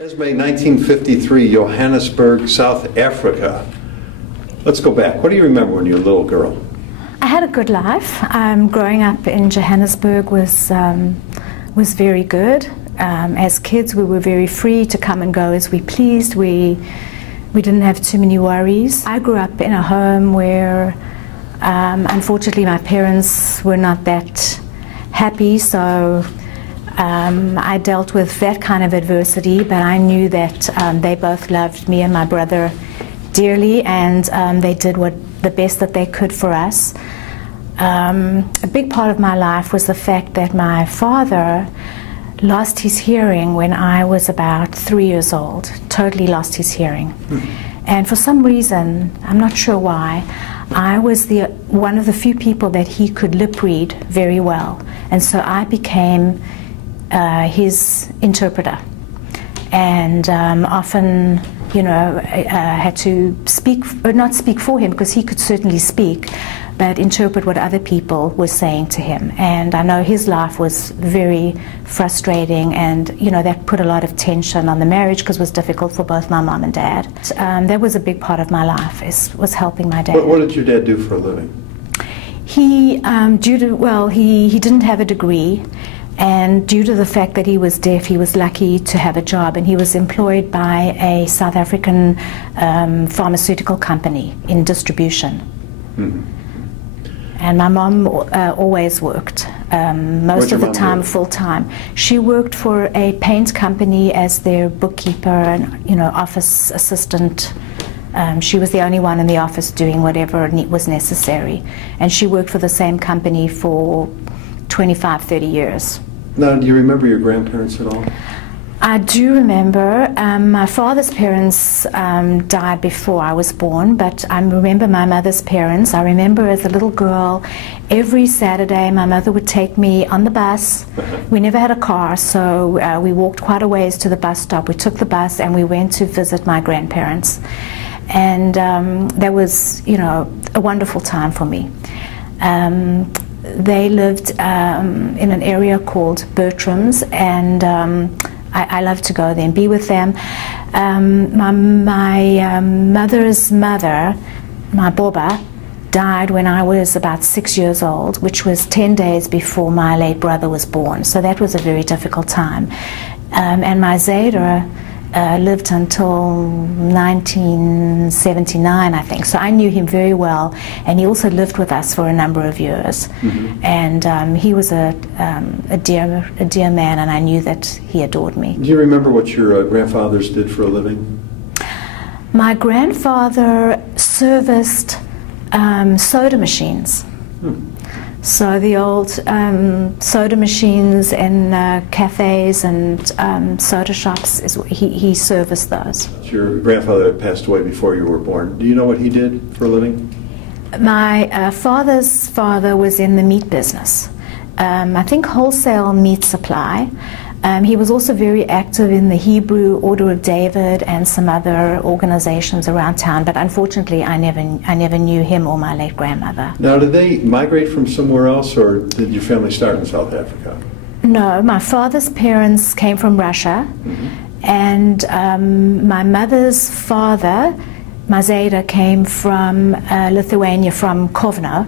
Esme, 1953, Johannesburg, South Africa. Let's go back. What do you remember when you were a little girl? I had a good life. Growing up in Johannesburg was very good. As kids, we were very free to come and go as we pleased. We didn't have too many worries. I grew up in a home where, unfortunately, my parents were not that happy, so I dealt with that kind of adversity, but I knew that they both loved me and my brother dearly, and they did the best that they could for us. A big part of my life was the fact that my father lost his hearing when I was about 3 years old, totally lost his hearing. And for some reason, I'm not sure why, I was one of the few people that he could lip read very well. And so I became his interpreter. And often, you know, had to speak, or not speak for him, because he could certainly speak, but interpret what other people were saying to him. And I know his life was very frustrating, and you know, that put a lot of tension on the marriage because it was difficult for both my mom and dad. That was a big part of my life, was helping my dad. What did your dad do for a living? He, he didn't have a degree, and due to the fact that he was deaf, he was lucky to have a job, and he was employed by a South African pharmaceutical company in distribution. And my mom always worked, most of the time full-time. She worked for a paint company as their bookkeeper and, you know, office assistant. She was the only one in the office doing whatever was necessary. And she worked for the same company for 25, 30 years. Now, do you remember your grandparents at all? I do remember. My father's parents died before I was born, but I remember my mother's parents. I remember as a little girl, every Saturday my mother would take me on the bus. We never had a car, so we walked quite a ways to the bus stop. We took the bus and we went to visit my grandparents. And that was, you know, a wonderful time for me. They lived in an area called Bertram's, and I love to go there and be with them. My mother's mother, my Boba, died when I was about 6 years old, which was 10 days before my late brother was born. So that was a very difficult time. And my Zayda lived until 1979, I think. So I knew him very well, and he also lived with us for a number of years. And he was a dear man, and I knew that he adored me. Do you remember what your grandfathers did for a living? My grandfather serviced soda machines. So the old soda machines and cafes and soda shops, he serviced those. Your grandfather had passed away before you were born. Do you know what he did for a living? My father's father was in the meat business. I think wholesale meat supply. He was also very active in the Hebrew Order of David and some other organizations around town, but unfortunately I never knew him or my late grandmother. Now, did they migrate from somewhere else, or did your family start in South Africa? No, my father's parents came from Russia, and my mother's father, Mazeda, came from Lithuania, from Kovno.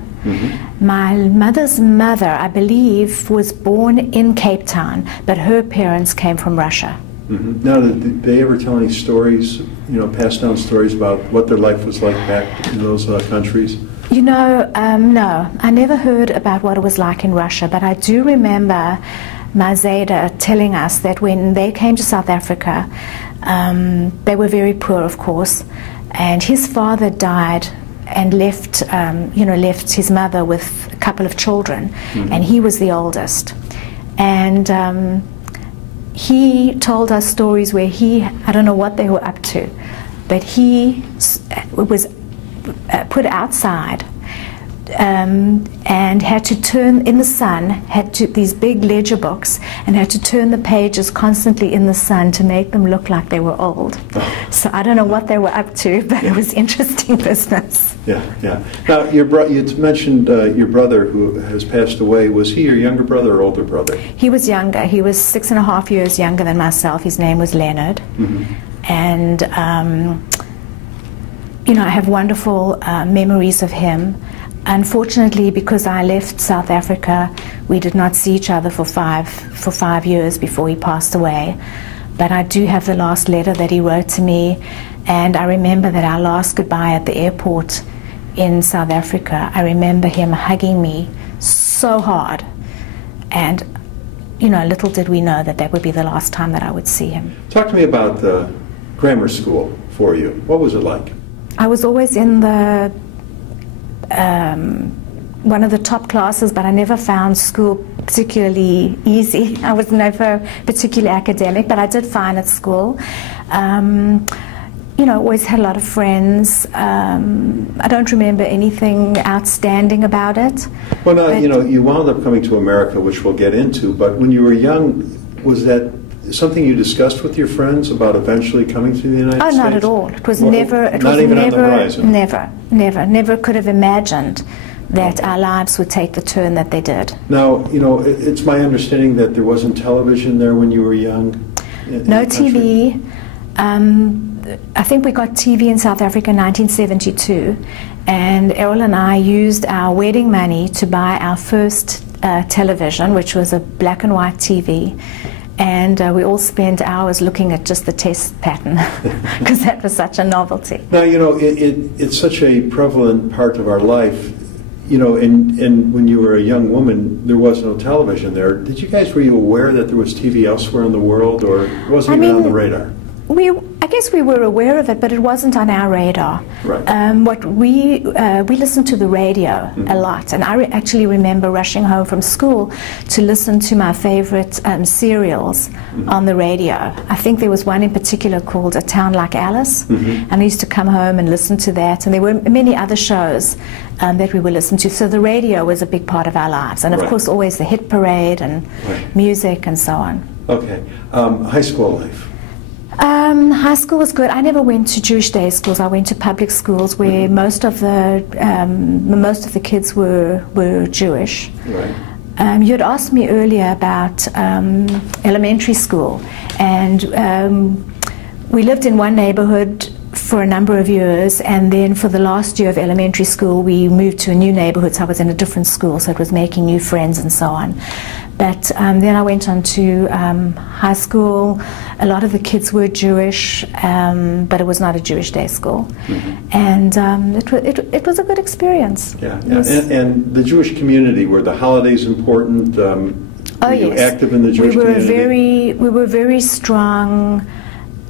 My mother's mother, I believe, was born in Cape Town, but her parents came from Russia. Now, did they ever tell any stories, you know, pass down stories about what their life was like back in those countries? You know, no, I never heard about what it was like in Russia, but I do remember Mazeda telling us that when they came to South Africa, they were very poor, of course, and his father died and left his mother with a couple of children, and he was the oldest. And he told us stories where I don't know what they were up to, but he was put outside and had to turn in the sun, these big ledger books, and had to turn the pages constantly in the sun to make them look like they were old. So I don't know what they were up to, but it was interesting business. Yeah, yeah. Now, you mentioned your brother who has passed away. Was he your younger brother or older brother? He was younger. He was 6.5 years younger than myself. His name was Leonard. Mm-hmm. And, you know, I have wonderful memories of him. Unfortunately, because I left South Africa, we did not see each other for five years before he passed away. But I do have the last letter that he wrote to me, and I remember that our last goodbye at the airport in South Africa, I remember him hugging me so hard. And, you know, little did we know that that would be the last time that I would see him. Talk to me about the grammar school for you. What was it like? I was always in the one of the top classes, but I never found school particularly easy. I was never particularly academic, but I did fine at school. You know, always had a lot of friends. I don't remember anything outstanding about it. Well, now, you know, you wound up coming to America, which we'll get into, but when you were young, was that something you discussed with your friends about eventually coming to the United States? Oh, not at all. It was never. It not was even never, on the horizon? Never could have imagined that our lives would take the turn that they did. Now, you know, it's my understanding that there wasn't television there when you were young? No TV. I think we got TV in South Africa in 1972, and Errol and I used our wedding money to buy our first television, which was a black and white TV. And we all spent hours looking at just the test pattern because that was such a novelty. Now, you know, it's such a prevalent part of our life, you know, and when you were a young woman, there was no television there. Were you aware that there was TV elsewhere in the world, or it wasn't even on the radar? I guess we were aware of it, but it wasn't on our radar. Right. We listened to the radio a lot, and I actually remember rushing home from school to listen to my favorite serials on the radio. I think there was one in particular called A Town Like Alice, and I used to come home and listen to that, and there were many other shows that we were listening to. So the radio was a big part of our lives, and of course always the hit parade and music and so on. Okay. High school life. High school was good. I never went to Jewish day schools. I went to public schools where most of the kids were Jewish. Right. You had asked me earlier about elementary school, and we lived in one neighborhood for a number of years, and then for the last year of elementary school we moved to a new neighborhood, so I was in a different school, so it was making new friends and so on. But then I went on to high school. A lot of the kids were Jewish, but it was not a Jewish day school. And it was a good experience. Yeah, yeah. And the Jewish community, were the holidays important? Were you active in the Jewish community? We were very strong.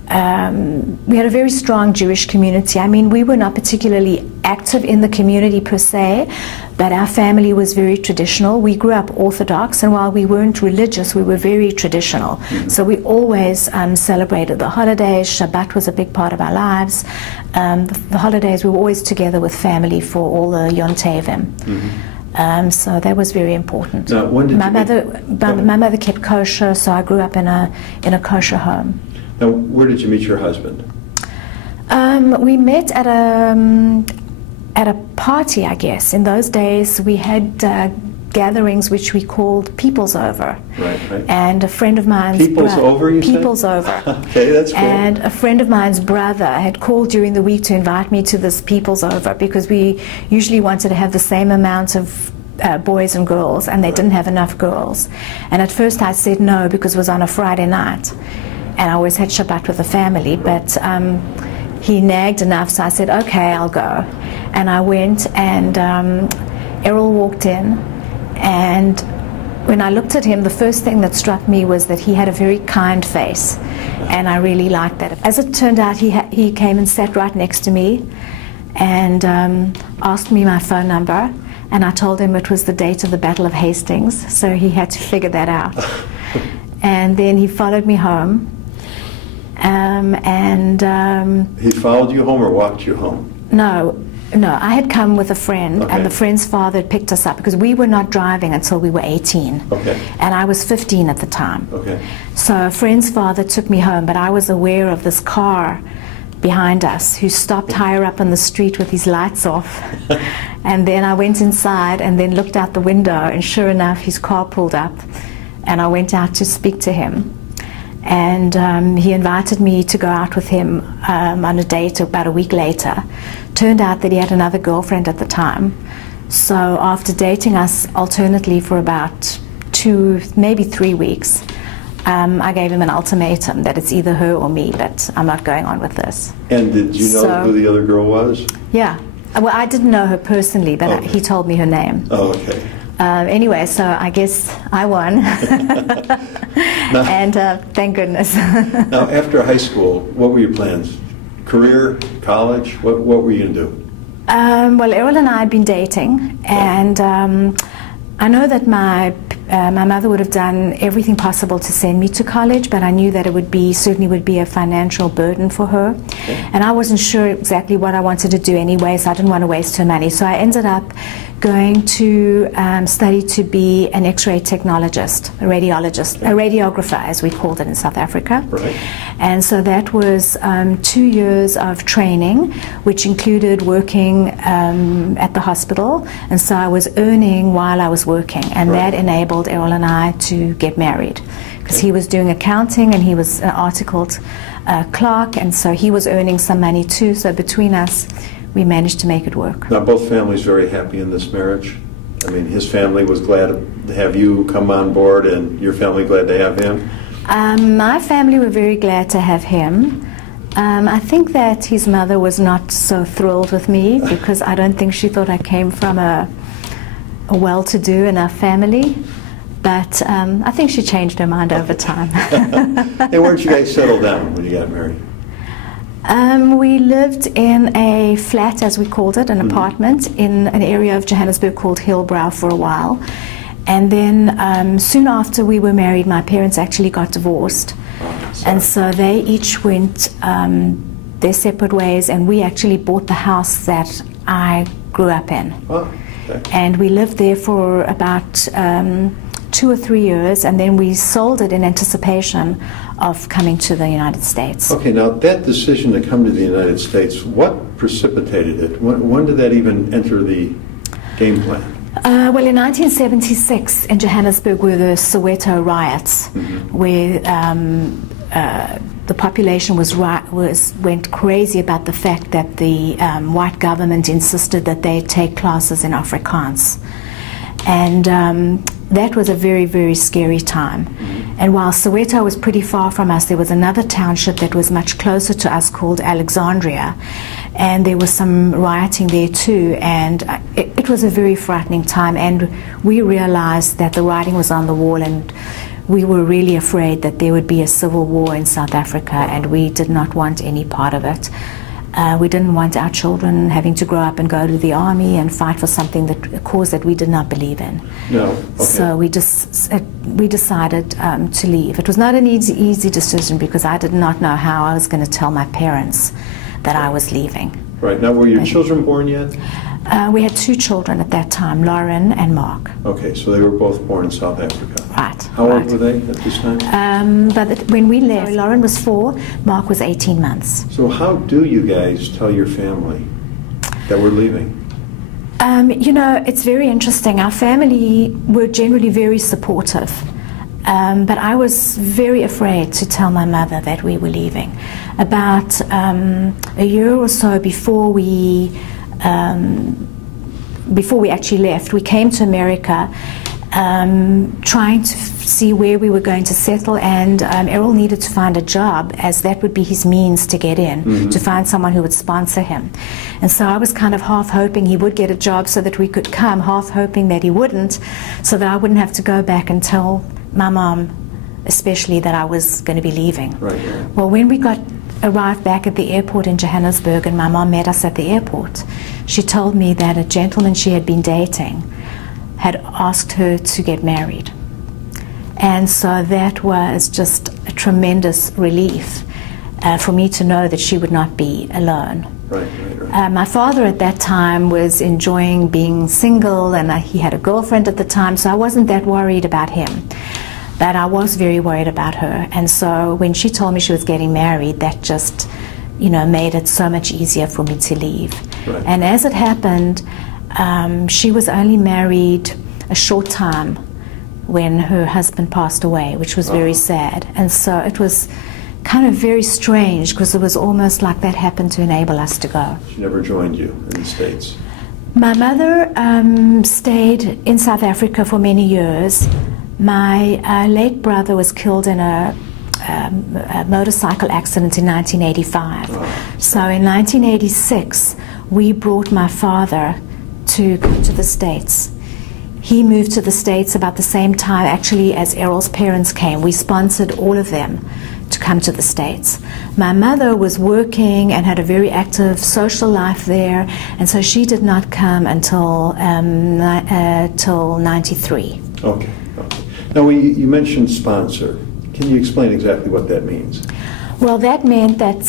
We had a very strong Jewish community. I mean, we were not particularly active in the community per se, but our family was very traditional. We grew up Orthodox, and while we weren't religious, we were very traditional. So we always celebrated the holidays. Shabbat was a big part of our lives. The holidays, we were always together with family for all the Yom Tovim. So that was very important. Now, when did my mother kept kosher, so I grew up in a kosher home. Now, where did you meet your husband? We met at a party, I guess. In those days, we had gatherings which we called People's Over. Right. And a friend of mine's People's Over, you said? People's Over. Okay, that's cool. And a friend of mine's brother had called during the week to invite me to this People's Over because we usually wanted to have the same amount of boys and girls, and they didn't have enough girls. And at first I said no because it was on a Friday night, and I always had Shabbat with the family, but he nagged enough, so I said, okay, I'll go. And I went, and Errol walked in, and when I looked at him, the first thing that struck me was that he had a very kind face, and I really liked that. As it turned out, he came and sat right next to me and asked me my phone number, and I told him it was the date of the Battle of Hastings, so he had to figure that out. And then he followed me home. He followed you home or walked you home? No, No, I had come with a friend, Okay. and the friend's father had picked us up because we were not driving until we were 18. Okay. And I was 15 at the time. Okay. So a friend's father took me home, but I was aware of this car behind us who stopped higher up on the street with his lights off. And then I went inside and then looked out the window, and sure enough, his car pulled up, and I went out to speak to him. And he invited me to go out with him on a date about a week later. Turned out that he had another girlfriend at the time. So after dating us alternately for about 2, maybe 3 weeks, I gave him an ultimatum that it's either her or me, but I'm not going on with this. And did you know who the other girl was? Yeah. Well, I didn't know her personally, but Okay. he told me her name. Oh, okay. Anyway, so I guess I won. And thank goodness. Now, after high school, what were your plans? Career, college? What were you going to do? Well, Errol and I had been dating, and I know that my mother would have done everything possible to send me to college, but I knew that it certainly would be a financial burden for her. Okay. And I wasn't sure exactly what I wanted to do anyway, so I didn't want to waste her money. So I ended up going to study to be an X-ray technologist, a radiologist, a radiographer, as we called it in South Africa. Right. And so that was 2 years of training, which included working at the hospital. And so I was earning while I was working, and Right. that enabled Errol and I to get married, because he was doing accounting and he was an articled clerk, and so he was earning some money too. So between us, we managed to make it work. Now, both families very happy in this marriage? I mean, his family was glad to have you come on board, and your family glad to have him? My family were very glad to have him. I think that his mother was not so thrilled with me, because I don't think she thought I came from a well-to-do enough family. But I think she changed her mind over time. And where did you guys settle down when you got married? We lived in a flat, as we called it, an apartment in an area of Johannesburg called Hillbrow for a while. And then soon after we were married, my parents actually got divorced. And so they each went their separate ways, and we actually bought the house that I grew up in. Oh, okay. And we lived there for about 2 or 3 years, and then we sold it in anticipation of coming to the United States. Okay, now that decision to come to the United States, what precipitated it? When did that even enter the game plan? Well, in 1976 in Johannesburg were the Soweto riots, where the population went crazy about the fact that the white government insisted that they take classes in Afrikaans. And that was a very, very scary time. And while Soweto was pretty far from us, there was another township that was much closer to us called Alexandria. And there was some rioting there too, and it was a very frightening time. And we realized that the writing was on the wall, and we were really afraid that there would be a civil war in South Africa, and we did not want any part of it. We didn't want our children having to grow up and go to the army and fight for something, a cause that we did not believe in. No. Okay. So we decided to leave. It was not an easy decision, because I did not know how I was going to tell my parents that I was leaving. Right. Now, were your children born yet? We had 2 children at that time, Lauren and Mark. Okay, so they were both born in South Africa. Right. How old were they at this time? But when we left, Lauren was 4, Mark was 18 months. So how do you guys tell your family that we're leaving? You know, it's very interesting. Our family were generally very supportive. But I was very afraid to tell my mother that we were leaving. About a year or so before we actually left, we came to America trying to see where we were going to settle, and Errol needed to find a job, as that would be his means to get in, to find someone who would sponsor him. And so I was kind of half hoping he would get a job so that we could come, half hoping that he wouldn't, so that I wouldn't have to go back and tell my mom, especially, that I was going to be leaving. Right, right. Well, when we arrived back at the airport in Johannesburg, and my mom met us at the airport, she told me that a gentleman she had been dating had asked her to get married. And so that was just a tremendous relief for me to know that she would not be alone. Right, right, right. My father at that time was enjoying being single, and he had a girlfriend at the time, so I wasn't that worried about him. But I was very worried about her, and so when she told me she was getting married, that just, you know, made it so much easier for me to leave. Right. And as it happened, she was only married a short time when her husband passed away, which was very sad. And so it was kind of very strange, because it was almost like that happened to enable us to go. She never joined you in the States? My mother stayed in South Africa for many years. My late brother was killed in a motorcycle accident in 1985. So in 1986, we brought my father to come to the States. He moved to the States about the same time, actually, as Errol's parents came. We sponsored all of them to come to the States. My mother was working and had a very active social life there, and so she did not come until till 93. Okay. Now, you mentioned sponsor. Can you explain exactly what that means? Well, that meant that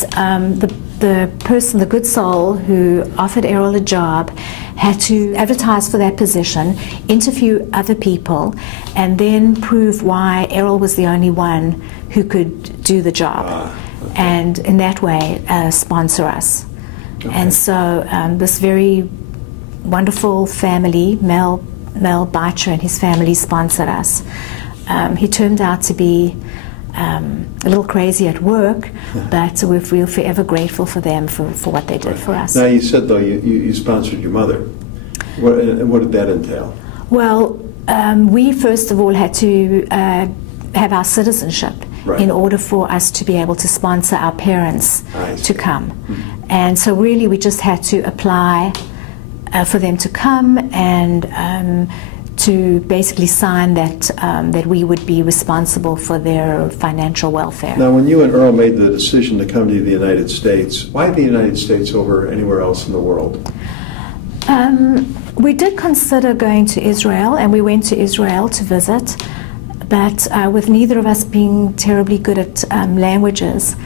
the person, the good soul who offered Errol a job, had to advertise for that position, interview other people, and then prove why Errol was the only one who could do the job, okay. and in that way sponsor us. Okay. And so this very wonderful family, Mel Beecher and his family, sponsored us. He turned out to be a little crazy at work, but we're forever grateful for them for what they did for us. Now, you said, though, you sponsored your mother. What did that entail? Well, we first of all had to have our citizenship in order for us to be able to sponsor our parents to come. Mm-hmm. And so really we just had to apply for them to come, and to basically sign that we would be responsible for their financial welfare. Now, when you and Earl made the decision to come to the United States, why the United States over anywhere else in the world? We did consider going to Israel, and we went to Israel to visit, but with neither of us being terribly good at languages,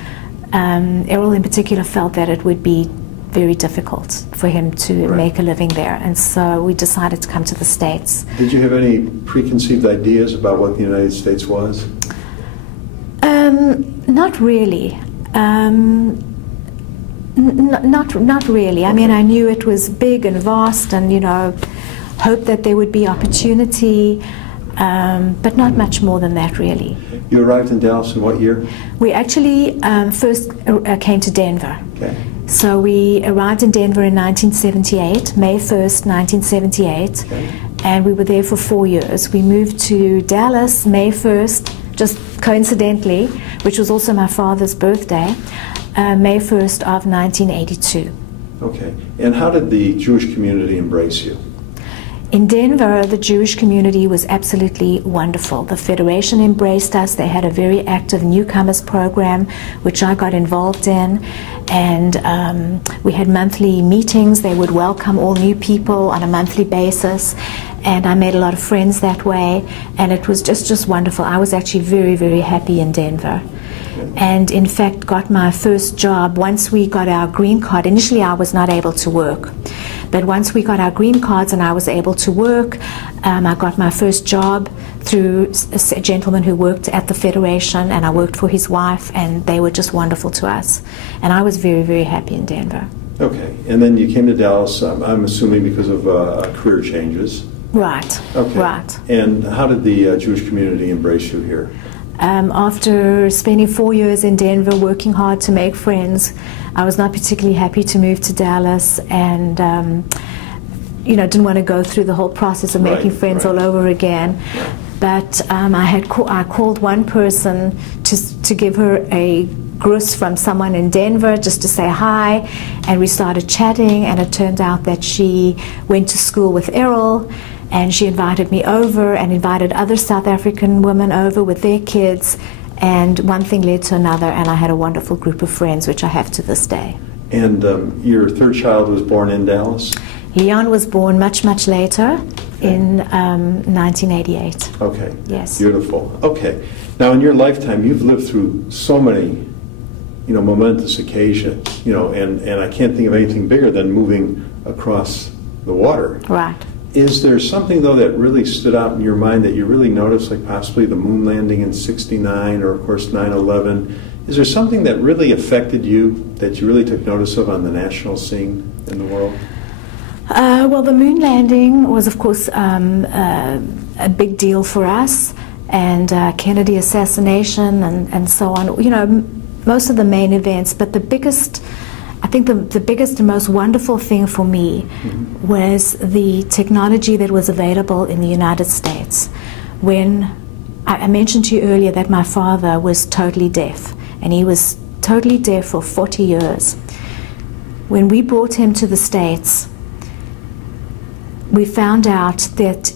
Errol in particular felt that it would be very difficult for him to make a living there, and so we decided to come to the States. Did you have any preconceived ideas about what the United States was? Not really. Not really. I mean, I knew it was big and vast, and hoped that there would be opportunity, but not much more than that, really. You arrived in Dallas in what year? We actually first came to Denver. Okay. So we arrived in Denver in 1978, May 1st, 1978, and we were there for 4 years. We moved to Dallas May 1st, just coincidentally, which was also my father's birthday, May 1st of 1982. Okay. And how did the Jewish community embrace you? In Denver, the Jewish community was absolutely wonderful. The Federation embraced us. They had a very active newcomers program, which I got involved in. And we had monthly meetings. They would welcome all new people on a monthly basis. And I made a lot of friends that way. And it was just wonderful. I was actually very, very happy in Denver. And in fact, got my first job once we got our green card. Initially, I was not able to work. But once we got our green cards and I was able to work, I got my first job through a gentleman who worked at the Federation, and I worked for his wife, and they were just wonderful to us. And I was very, very happy in Denver. Okay. And then you came to Dallas, I'm assuming because of career changes. Right. Okay. Right. And how did the Jewish community embrace you here? After spending 4 years in Denver, working hard to make friends, I was not particularly happy to move to Dallas, and didn't want to go through the whole process of making friends all over again. But I called one person to give her a grüß from someone in Denver, just to say hi, and we started chatting, and it turned out that she went to school with Errol, and she invited me over and invited other South African women over with their kids, and one thing led to another, and I had a wonderful group of friends, which I have to this day. And your third child was born in Dallas? Leon was born much, much later, in 1988. Okay. Yes. Beautiful. Okay. Now, in your lifetime, you've lived through so many momentous occasions, and I can't think of anything bigger than moving across the water. Right. Is there something, though, that really stood out in your mind that you really noticed, like possibly the moon landing in '69 or, of course, 9/11? Is there something that really affected you that you really took notice of on the national scene in the world? Well, the moon landing was, of course, a big deal for us, and Kennedy assassination and so on. Most of the main events, but the biggest, I think the biggest and most wonderful thing for me was the technology that was available in the United States. When I mentioned to you earlier that my father was totally deaf, and he was totally deaf for 40 years. When we brought him to the States, we found out that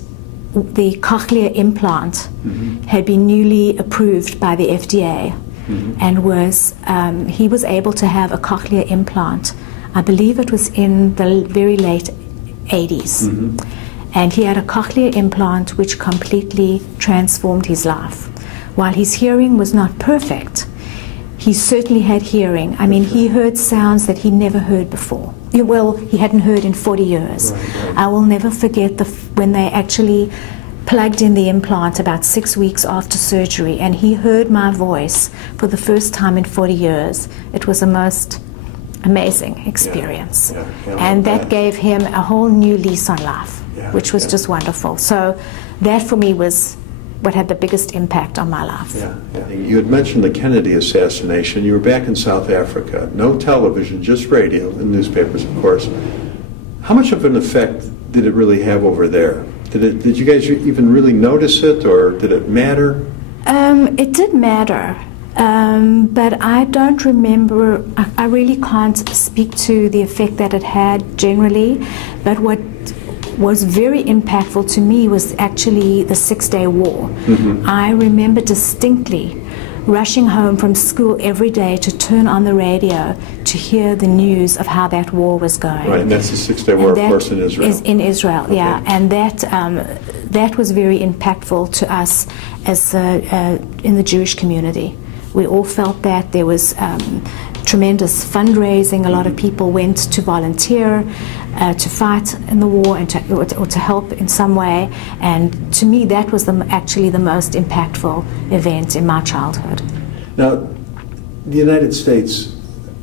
the cochlear implant had been newly approved by the FDA. And he was able to have a cochlear implant. I believe it was in the very late 80s. And he had a cochlear implant which completely transformed his life. While his hearing was not perfect, he certainly had hearing. I mean, he heard sounds that he never heard before. Well, he hadn't heard in 40 years. Right. I will never forget when they actually plugged in the implant about 6 weeks after surgery, and he heard my voice for the first time in 40 years. It was a most amazing experience. And that gave him a whole new lease on life, which was just wonderful. So that for me was what had the biggest impact on my life. You had mentioned the Kennedy assassination. You were back in South Africa. No television, just radio and newspapers, of course. How much of an effect did it really have over there? Did you guys even really notice it, or did it matter? It did matter, but I don't remember. I really can't speak to the effect that it had generally, but what was very impactful to me was actually the 6-day war. I remember distinctly rushing home from school every day to turn on the radio to hear the news of how that war was going. Right, and that's the 6-day war, of course, in Israel. In Israel, yeah, and that was very impactful to us as in the Jewish community. We all felt that. There was tremendous fundraising. A lot of people went to volunteer to fight in the war and or to help in some way. And to me, that was actually the most impactful event in my childhood. Now, the United States,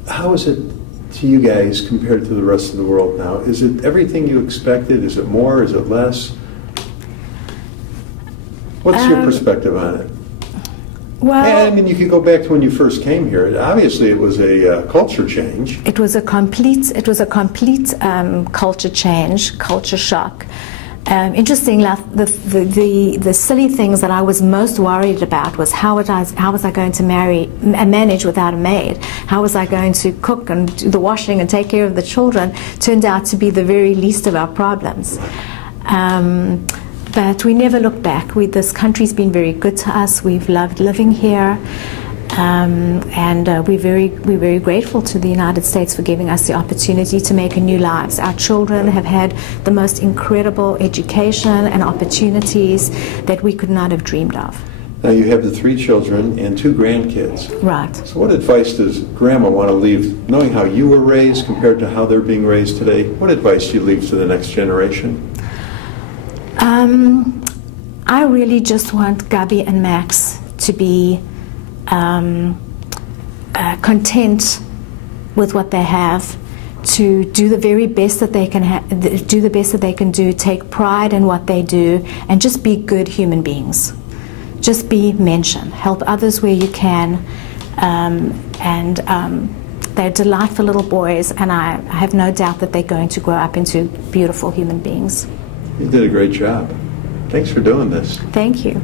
how is it to you guys compared to the rest of the world now? Is it everything you expected? Is it more? Is it less? What's your perspective on it? Well, I mean, you could go back to when you first came here. Obviously, it was a culture change. It was a complete culture change, culture shock. Interesting. The silly things that I was most worried about was how was I going to manage without a maid? How was I going to cook and do the washing and take care of the children? Turned out to be the very least of our problems. But we never look back. This country's been very good to us. We've loved living here, and we're very grateful to the United States for giving us the opportunity to make new lives. Our children have had the most incredible education and opportunities that we could not have dreamed of. Now you have the 3 children and 2 grandkids. Right. So what advice does Grandma want to leave, knowing how you were raised compared to how they're being raised today? What advice do you leave to the next generation? I really just want Gabby and Max to be content with what they have, to do the very best that they can do the best that they can do, take pride in what they do, and just be good human beings. Just be mentioned, help others where you can, they're delightful little boys, and I have no doubt that they're going to grow up into beautiful human beings. You did a great job. Thanks for doing this. Thank you.